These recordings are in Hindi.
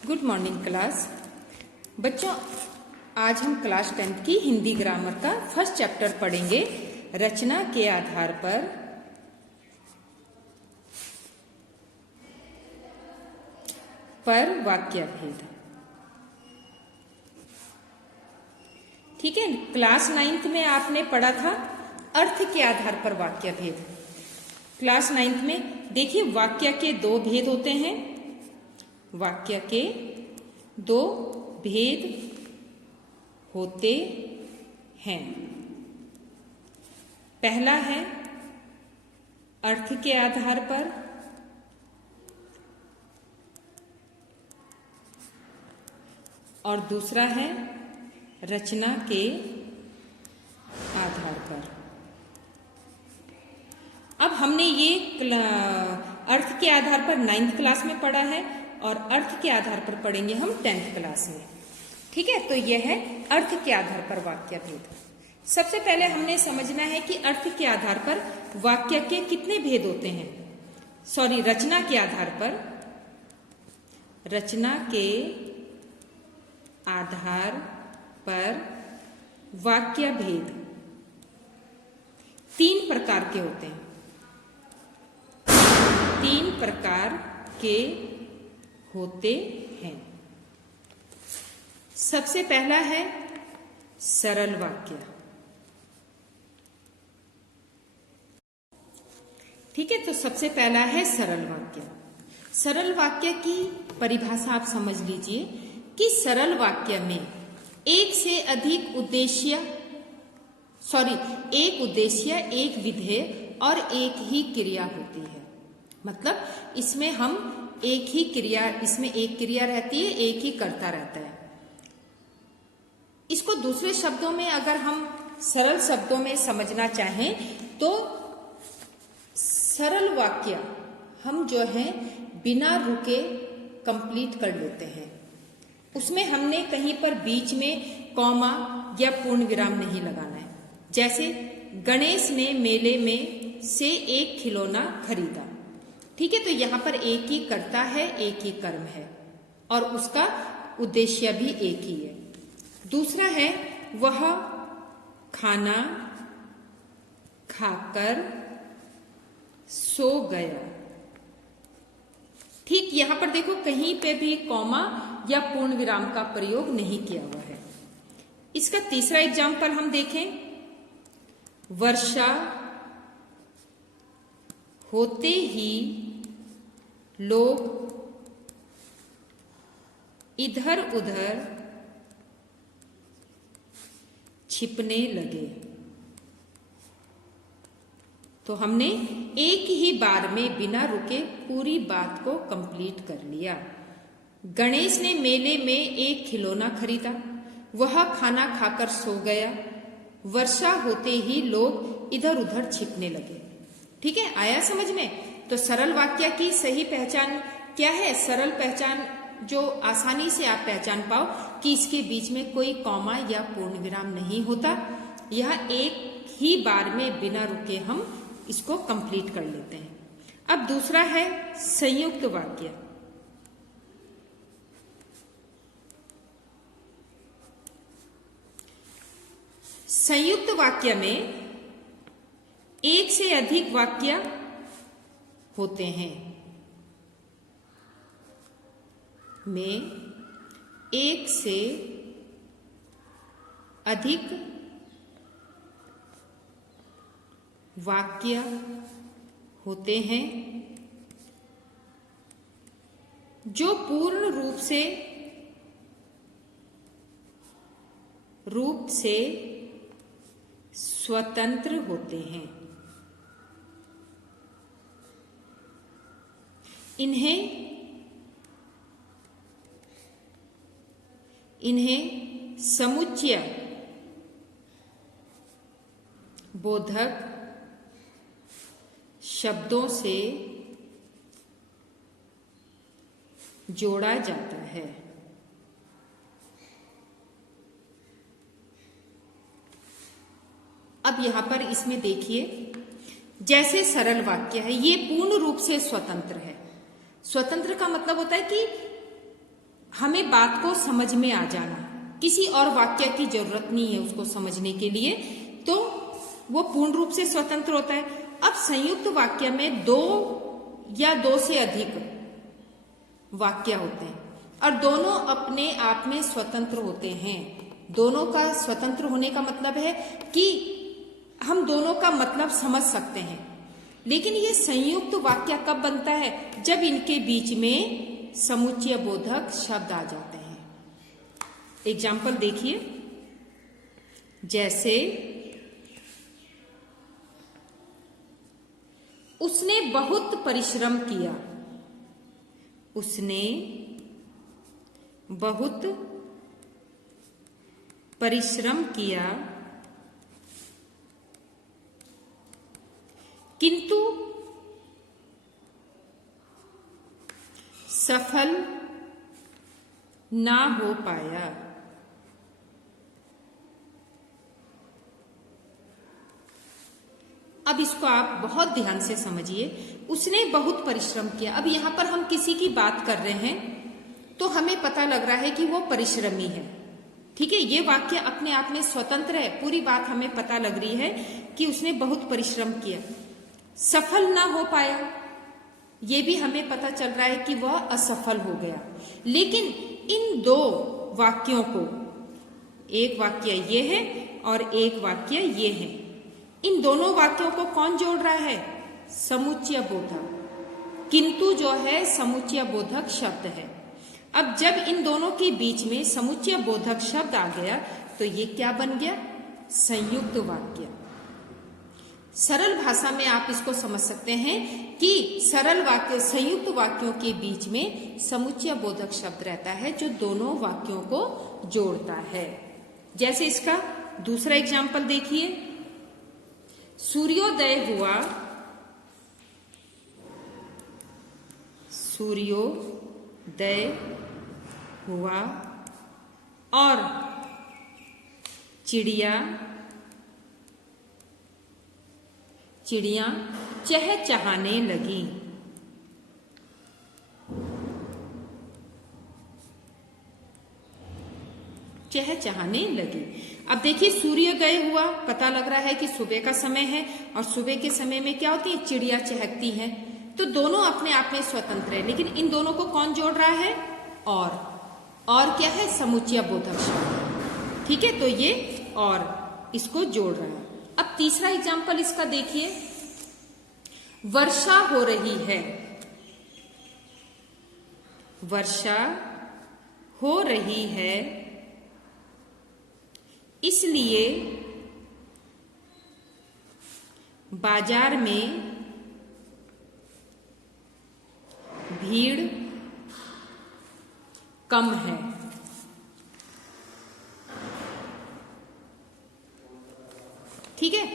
Good morning class. बच्चों, आज हम क्लास 10th की हिंदी ग्रामर का फर्स्ट चैप्टर पढ़ेंगे। रचना के आधार पर वाक्य भेद। ठीक है, क्लास 9th में आपने पढ़ा था अर्थ के आधार पर वाक्य भेद। क्लास 9th में देखिए, वाक्य के दो भेद होते हैं। वाक्य के दो भेद होते हैं। पहला है अर्थ के आधार पर, और दूसरा है रचना के आधार पर। अब हमने ये अर्थ के आधार पर 9th क्लास में पढ़ा है और अर्थ के आधार पर पढ़ेंगे हम 10th क्लास में। ठीक है, तो यह है अर्थ के आधार पर वाक्य भेद। सबसे पहले हमने समझना है कि अर्थ के आधार पर वाक्य के कितने भेद होते हैं। रचना के आधार पर, रचना के आधार पर वाक्य भेद 3 प्रकार के होते हैं। 3 प्रकार के होते हैं। सबसे पहला है सरल वाक्य। ठीक है, तो सबसे पहला है सरल वाक्य। सरल वाक्य की परिभाषा आप समझ लीजिए कि सरल वाक्य में एक उद्देश्य, एक विधेय और एक ही क्रिया होती है। मतलब इसमें हम एक ही क्रिया, इसमें एक क्रिया रहती है, एक ही कर्ता रहता है। इसको दूसरे शब्दों में अगर हम सरल शब्दों में समझना चाहें तो सरल वाक्य हम जो है बिना रुके कंप्लीट कर लेते हैं। उसमें हमने कहीं पर बीच में कॉमा या पूर्ण विराम नहीं लगाना है। जैसे गणेश ने मेले में से एक खिलौना खरीदा। ठीक है, तो यहां पर एक ही कर्ता है, एक ही कर्म है और उसका उद्देश्य भी एक ही है। दूसरा है वह खाना खाकर सो गया। ठीक, यहां पर देखो कहीं पे भी कॉमा या पूर्ण विराम का प्रयोग नहीं किया हुआ है। इसका तीसरा एग्जाम्पल हम देखें, वर्षा होते ही लोग इधर उधर छिपने लगे। तो हमने एक ही बार में बिना रुके पूरी बात को कंप्लीट कर लिया। गणेश ने मेले में एक खिलौना खरीदा। वह खाना खाकर सो गया। वर्षा होते ही लोग इधर उधर छिपने लगे। ठीक है, आया समझ में? तो सरल वाक्य की सही पहचान क्या है? सरल पहचान जो आसानी से आप पहचान पाओ कि इसके बीच में कोई कॉमा या पूर्ण विराम नहीं होता। यह एक ही बार में बिना रुके हम इसको कंप्लीट कर लेते हैं। अब दूसरा है संयुक्त वाक्य। संयुक्त वाक्य में एक से अधिक वाक्य होते हैं। में एक से अधिक वाक्य होते हैं जो पूर्ण रूप से स्वतंत्र होते हैं। इन्हें समुच्चय बोधक शब्दों से जोड़ा जाता है। अब यहां पर इसमें देखिए, जैसे सरल वाक्य है ये पूर्ण रूप से स्वतंत्र है। स्वतंत्र का मतलब होता है कि हमें बात को समझ में आ जाना, किसी और वाक्य की जरूरत नहीं है उसको समझने के लिए, तो वो पूर्ण रूप से स्वतंत्र होता है। अब संयुक्त वाक्य में दो या दो से अधिक वाक्य होते हैं और दोनों अपने आप में स्वतंत्र होते हैं। दोनों का स्वतंत्र होने का मतलब है कि हम दोनों का मतलब समझ सकते हैं। लेकिन ये संयुक्त वाक्य कब बनता है? जब इनके बीच में समुच्चय बोधक शब्द आ जाते हैं। एग्जाम्पल देखिए, जैसे उसने बहुत परिश्रम किया। उसने बहुत परिश्रम किया किंतु सफल ना हो पाया। अब इसको आप बहुत ध्यान से समझिए। उसने बहुत परिश्रम किया। अब यहां पर हम किसी की बात कर रहे हैं तो हमें पता लग रहा है कि वो परिश्रमी है। ठीक है, ये वाक्य अपने आप में स्वतंत्र है। पूरी बात हमें पता लग रही है कि उसने बहुत परिश्रम किया, सफल ना हो पाया, ये भी हमें पता चल रहा है कि वह असफल हो गया। लेकिन इन दो वाक्यों को, एक वाक्य ये है और एक वाक्य ये है, इन दोनों वाक्यों को कौन जोड़ रहा है? समुच्चय बोधक। किंतु जो है समुच्चय बोधक शब्द है। अब जब इन दोनों के बीच में समुच्चय बोधक शब्द आ गया तो ये क्या बन गया? संयुक्त वाक्य। सरल भाषा में आप इसको समझ सकते हैं कि सरल वाक्य, संयुक्त वाक्यों के बीच में समुच्चय बोधक शब्द रहता है जो दोनों वाक्यों को जोड़ता है। जैसे इसका दूसरा एग्जाम्पल देखिए, सूर्योदय हुआ। सूर्योदय हुआ और चिड़िया चहचहाने लगी। चहचहाने लगी। अब देखिए, सूर्योदय हुआ, पता लग रहा है कि सुबह का समय है और सुबह के समय में क्या होती है? चिड़िया चहकती है। तो दोनों अपने आप में स्वतंत्र है, लेकिन इन दोनों को कौन जोड़ रहा है? और क्या है? समुच्चय बोधक शब्द। ठीक है, तो ये और इसको जोड़ रहा है। अब तीसरा एग्जाम्पल इसका देखिए, वर्षा हो रही है। वर्षा हो रही है इसलिए बाजार में भीड़ कम है। ठीक है,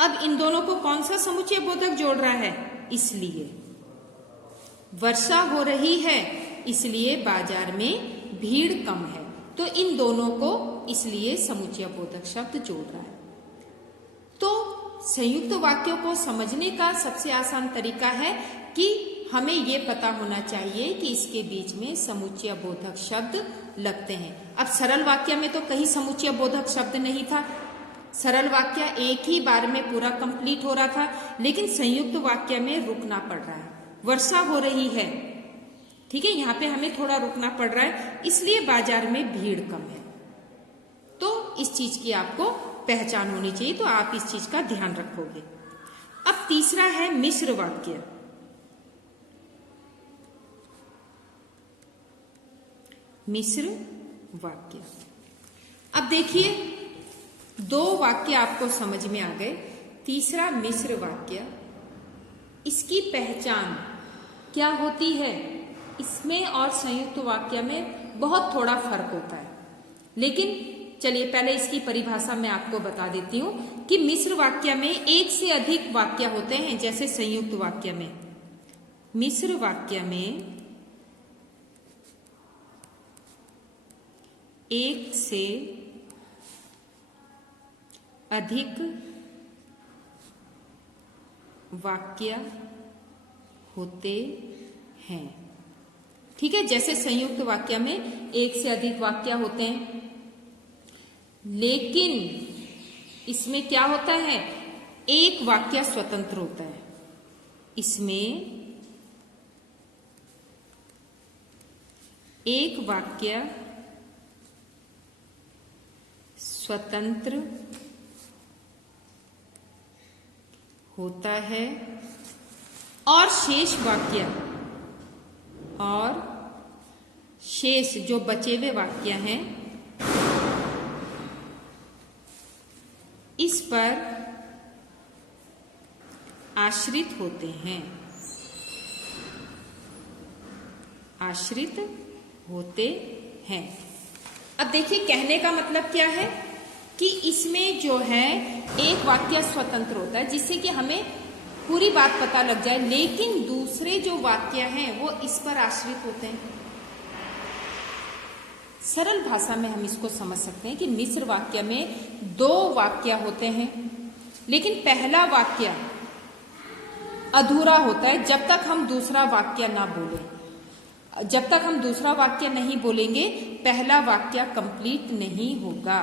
अब इन दोनों को कौन सा समुच्चय बोधक जोड़ रहा है? इसलिए वर्षा हो रही है इसलिए बाजार में भीड़ कम है, तो इन दोनों को इसलिए समुच्चय बोधक शब्द जोड़ रहा है। तो संयुक्त वाक्यों को समझने का सबसे आसान तरीका है कि हमें ये पता होना चाहिए कि इसके बीच में समुच्चय बोधक शब्द लगते हैं। अब सरल वाक्य में तो कहीं समुच्चय बोधक शब्द नहीं था, सरल वाक्य एक ही बार में पूरा कंप्लीट हो रहा था, लेकिन संयुक्त वाक्य में रुकना पड़ रहा है। वर्षा हो रही है, ठीक है, यहाँ पे हमें थोड़ा रुकना पड़ रहा है, इसलिए बाजार में भीड़ कम है। तो इस चीज की आपको पहचान होनी चाहिए, तो आप इस चीज का ध्यान रखोगे। अब तीसरा है मिश्र वाक्य। मिश्र वाक्य। अब देखिए, दो वाक्य आपको समझ में आ गए। तीसरा मिश्र वाक्य, इसकी पहचान क्या होती है? इसमें और संयुक्त वाक्य में बहुत थोड़ा फर्क होता है, लेकिन चलिए पहले इसकी परिभाषा मैं आपको बता देती हूं कि मिश्र वाक्य में एक से अधिक वाक्य होते हैं, जैसे संयुक्त वाक्य में। मिश्र वाक्य में एक से अधिक वाक्य होते हैं। ठीक है, जैसे संयुक्त वाक्य में एक से अधिक वाक्य होते हैं, लेकिन इसमें क्या होता है, एक वाक्य स्वतंत्र होता है। इसमें एक वाक्य स्वतंत्र होता है और शेष जो बचे हुए वाक्य हैं इस पर आश्रित होते हैं, आश्रित होते हैं। अब देखिए कहने का मतलब क्या है कि इसमें जो है एक वाक्य स्वतंत्र होता है जिससे कि हमें पूरी बात पता लग जाए, लेकिन दूसरे जो वाक्य हैं वो इस पर आश्रित होते हैं। सरल भाषा में हम इसको समझ सकते हैं कि मिश्र वाक्य में दो वाक्य होते हैं, लेकिन पहला वाक्य अधूरा होता है जब तक हम दूसरा वाक्य ना बोलें। जब तक हम दूसरा वाक्य नहीं बोलेंगे पहला वाक्य कंप्लीट नहीं होगा।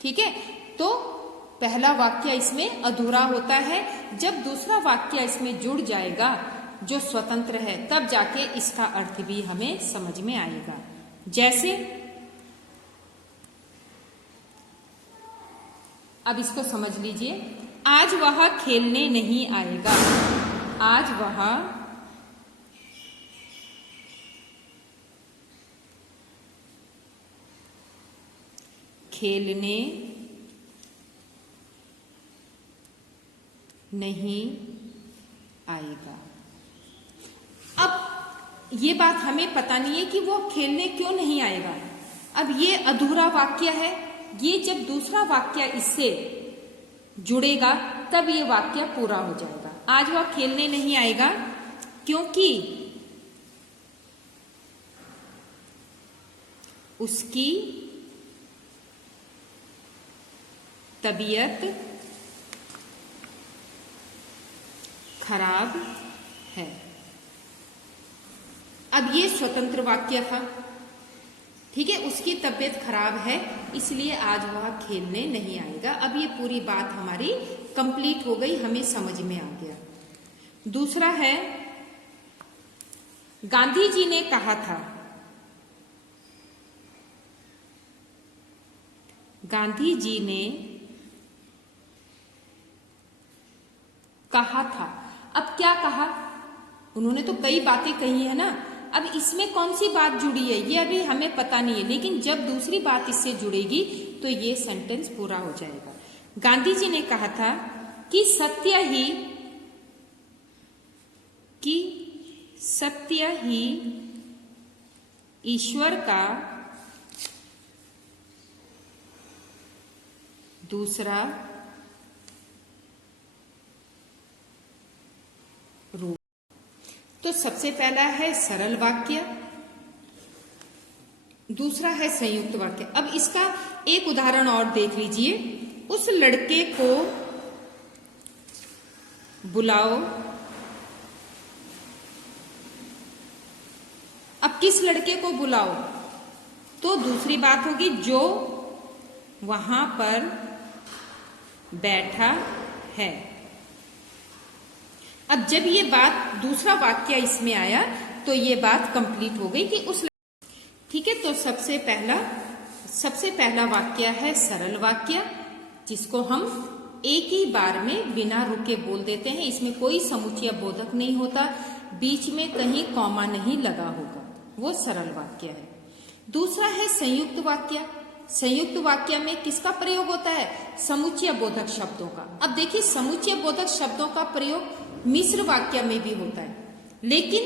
ठीक है, तो पहला वाक्य इसमें अधूरा होता है। जब दूसरा वाक्य इसमें जुड़ जाएगा जो स्वतंत्र है तब जाके इसका अर्थ भी हमें समझ में आएगा। जैसे अब इसको समझ लीजिए, आज वह खेलने नहीं आएगा। आज वह खेलने नहीं आएगा। अब ये बात हमें पता नहीं है कि वो खेलने क्यों नहीं आएगा। अब ये अधूरा वाक्य है, ये जब दूसरा वाक्य इससे जुड़ेगा तब ये वाक्य पूरा हो जाएगा। आज वह खेलने नहीं आएगा क्योंकि उसकी तबीयत खराब है। अब ये स्वतंत्र वाक्य था, ठीक है, उसकी तबीयत खराब है इसलिए आज वह खेलने नहीं आएगा। अब ये पूरी बात हमारी कंप्लीट हो गई, हमें समझ में आ गया। दूसरा है, गांधी जी ने कहा था। गांधी जी ने कहा था। अब क्या कहा, उन्होंने तो कई बातें कही है ना। अब इसमें कौन सी बात जुड़ी है ये अभी हमें पता नहीं है, लेकिन जब दूसरी बात इससे जुड़ेगी तो ये सेंटेंस पूरा हो जाएगा। गांधी जी ने कहा था कि सत्य ही ईश्वर का दूसरा रूप। तो सबसे पहला है सरल वाक्य, दूसरा है संयुक्त वाक्य। अब इसका एक उदाहरण और देख लीजिए। उस लड़के को बुलाओ। अब किस लड़के को बुलाओ, तो दूसरी बात होगी जो वहां पर बैठा है। अब जब ये बात दूसरा वाक्य इसमें आया तो ये बात कंप्लीट हो गई कि उस, ठीक है। तो सबसे पहला वाक्य है सरल वाक्य, जिसको हम एक ही बार में बिना रुके बोल देते हैं। इसमें कोई समुच्चय बोधक नहीं होता, बीच में कहीं कॉमा नहीं लगा होगा, वो सरल वाक्य है। दूसरा है संयुक्त वाक्य। संयुक्त वाक्य में किसका प्रयोग होता है, समुच्चय बोधक शब्दों का। अब देखिए समुच्चय बोधक शब्दों का प्रयोग मिश्र वाक्य में भी होता है, लेकिन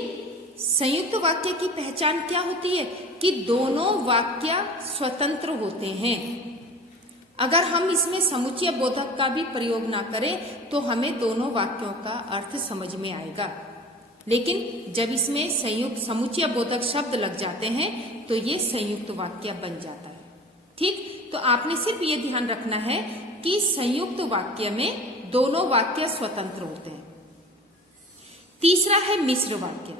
संयुक्त वाक्य की पहचान क्या होती है कि दोनों वाक्य स्वतंत्र होते हैं। अगर हम इसमें समुच्चय बोधक का भी प्रयोग ना करें तो हमें दोनों वाक्यों का अर्थ समझ में आएगा, लेकिन जब इसमें संयुक्त समुच्चय बोधक शब्द लग जाते हैं तो ये संयुक्त वाक्य बन जाता है। ठीक, तो आपने सिर्फ ये ध्यान रखना है कि संयुक्त वाक्य में दोनों वाक्य स्वतंत्र होते हैं। तीसरा है मिश्र वाक्य।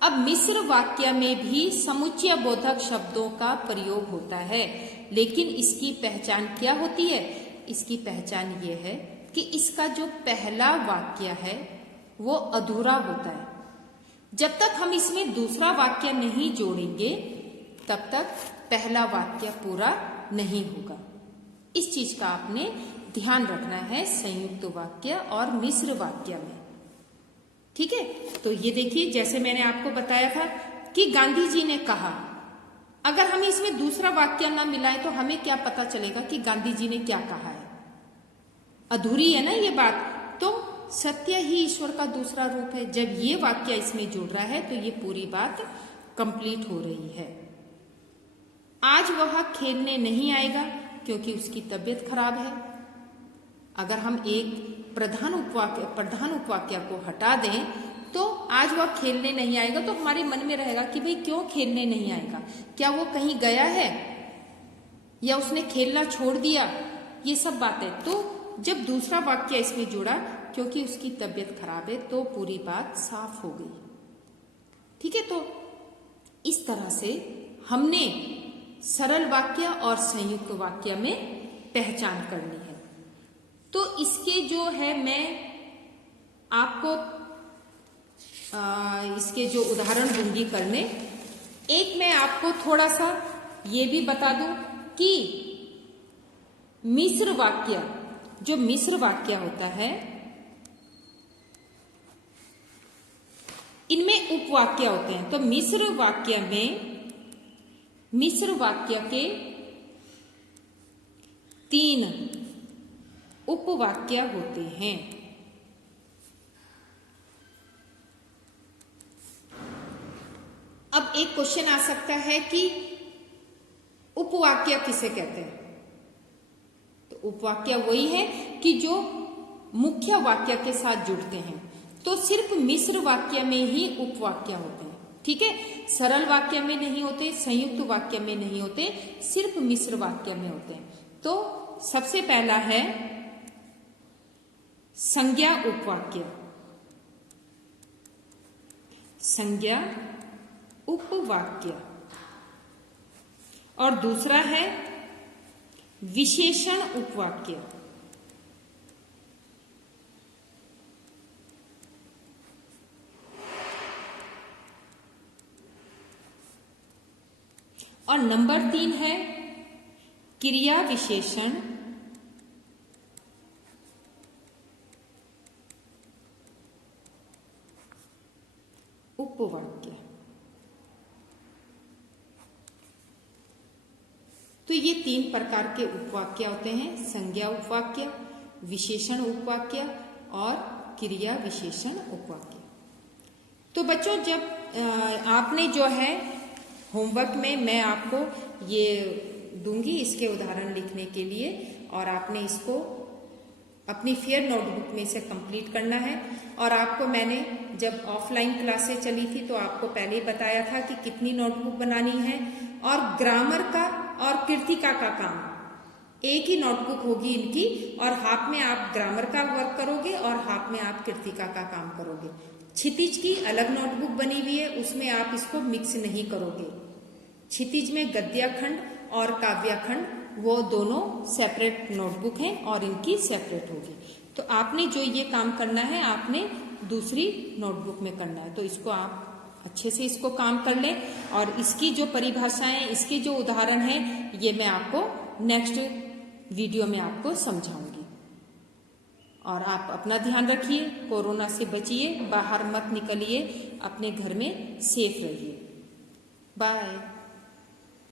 अब मिश्र वाक्य में भी समुच्चय बोधक शब्दों का प्रयोग होता है, लेकिन इसकी पहचान क्या होती है? इसकी पहचान ये है कि इसका जो पहला वाक्य है वो अधूरा होता है। जब तक हम इसमें दूसरा वाक्य नहीं जोड़ेंगे तब तक पहला वाक्य पूरा नहीं होगा। इस चीज का आपने ध्यान रखना है संयुक्त वाक्य और मिश्र वाक्य में। ठीक है, तो ये देखिए, जैसे मैंने आपको बताया था कि गांधी जी ने कहा, अगर हमें इसमें दूसरा वाक्य ना मिलाए तो हमें क्या पता चलेगा कि गांधी जी ने क्या कहा है? अधूरी है ना ये बात। तो सत्य ही ईश्वर का दूसरा रूप है। जब ये वाक्य इसमें जुड़ रहा है तो ये पूरी बात कंप्लीट हो रही है। आज वह खेलने नहीं आएगा क्योंकि उसकी तबीयत खराब है। अगर हम एक प्रधान उपवाक्य को हटा दें तो आज वह खेलने नहीं आएगा, तो हमारे मन में रहेगा कि भाई क्यों खेलने नहीं आएगा? क्या वो कहीं गया है या उसने खेलना छोड़ दिया? ये सब बातें। तो जब दूसरा वाक्य इसमें जुड़ा क्योंकि उसकी तबीयत खराब है, तो पूरी बात साफ हो गई। ठीक है, तो इस तरह से हमने सरल वाक्य और संयुक्त वाक्य में पहचान करनी है। तो इसके जो है मैं आपको इसके जो उदाहरण दूंगी करने। एक मैं आपको थोड़ा सा ये भी बता दूं कि मिश्र वाक्य, जो मिश्र वाक्य होता है, इनमें उपवाक्य होते हैं। तो मिश्र वाक्य में मिश्र वाक्य के 3 उपवाक्य होते हैं। अब एक क्वेश्चन आ सकता है कि उपवाक्य किसे कहते हैं? तो उपवाक्य वही है कि जो मुख्य वाक्य के साथ जुड़ते हैं। तो सिर्फ मिश्र वाक्य में ही उपवाक्य होते हैं। ठीक है, सरल वाक्य में नहीं होते, संयुक्त वाक्य में नहीं होते, सिर्फ मिश्र वाक्य में होते हैं। तो सबसे पहला है संज्ञा उपवाक्य। संज्ञा उपवाक्य। और दूसरा है विशेषण उपवाक्य। और नंबर 3 है क्रिया विशेषण उपवाक्य। तो ये 3 प्रकार के उपवाक्य होते हैं, संज्ञा उपवाक्य, विशेषण उपवाक्य और क्रिया विशेषण उपवाक्य। तो बच्चों, जब आपने जो है होमवर्क में मैं आपको ये दूंगी इसके उदाहरण लिखने के लिए, और आपने इसको अपनी फेयर नोटबुक में से कंप्लीट करना है। और आपको मैंने जब ऑफलाइन क्लासेस चली थी तो आपको पहले ही बताया था कि कितनी नोटबुक बनानी है, और ग्रामर का और कृतिका का काम एक ही नोटबुक होगी इनकी, और हाफ में आप ग्रामर का वर्क करोगे और हाफ में आप कृतिका का काम करोगे। क्षितिज की अलग नोटबुक बनी हुई है, उसमें आप इसको मिक्स नहीं करोगे। क्षितिज में गद्याखंड और काव्याखंड वो दोनों सेपरेट नोटबुक हैं और इनकी सेपरेट होगी। तो आपने जो ये काम करना है आपने दूसरी नोटबुक में करना है। तो इसको आप अच्छे से इसको काम कर लें, और इसकी जो परिभाषाएं, इसके जो उदाहरण हैं, ये मैं आपको नेक्स्ट वीडियो में आपको समझाऊंगी। और आप अपना ध्यान रखिए, कोरोना से बचिए, बाहर मत निकलिए, अपने घर में सेफ रहिए। बाय।